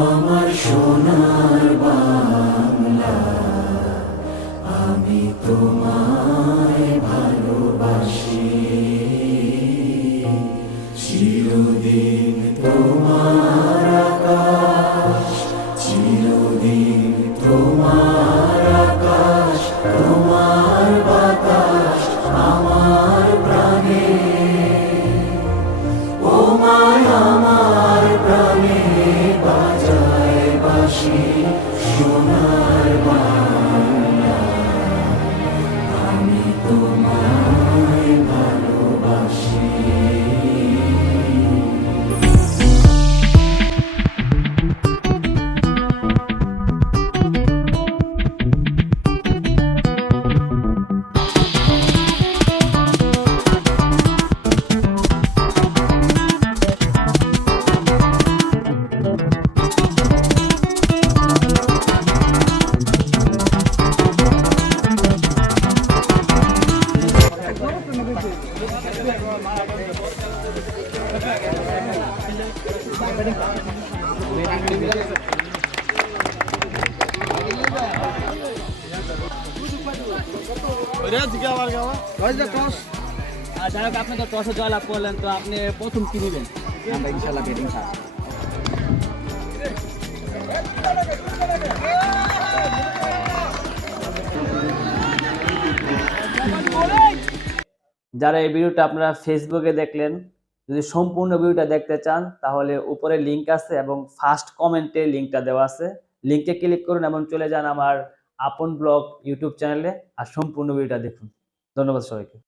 আমার সোনার বাংলা, আমি তোমায় ভালোবাসি। চিরদিন তোমার আকাশ, চিরদিন তোমার আকাশ, তোমার বাতাস আমার প্রাণে। ও মায় আমার প্রাণে বাজায় বাঁশি সোনার বাংলা, আমি তোমায় ভালোবাসি। যাই হোক, আপনি তো টসে জয়লাভ করলেন, তো আপনি প্রথম কি নেবেন? আমরা ইনশাল্লাহ ব্যাটিং ছাড়া। যারা এই ভিডিওটা আপনারা ফেসবুকে দেখলেন, যদি সম্পূর্ণ ভিডিওটা দেখতে চান তাহলে উপরে লিংক আছে এবং ফার্স্ট কমেন্টে লিংকটা দেওয়া আছে। লিংকে ক্লিক করুন এবং চলে যান আমার আপন ব্লগ ইউটিউব চ্যানেলে, আর সম্পূর্ণ ভিডিওটা দেখুন। ধন্যবাদ সবাইকে।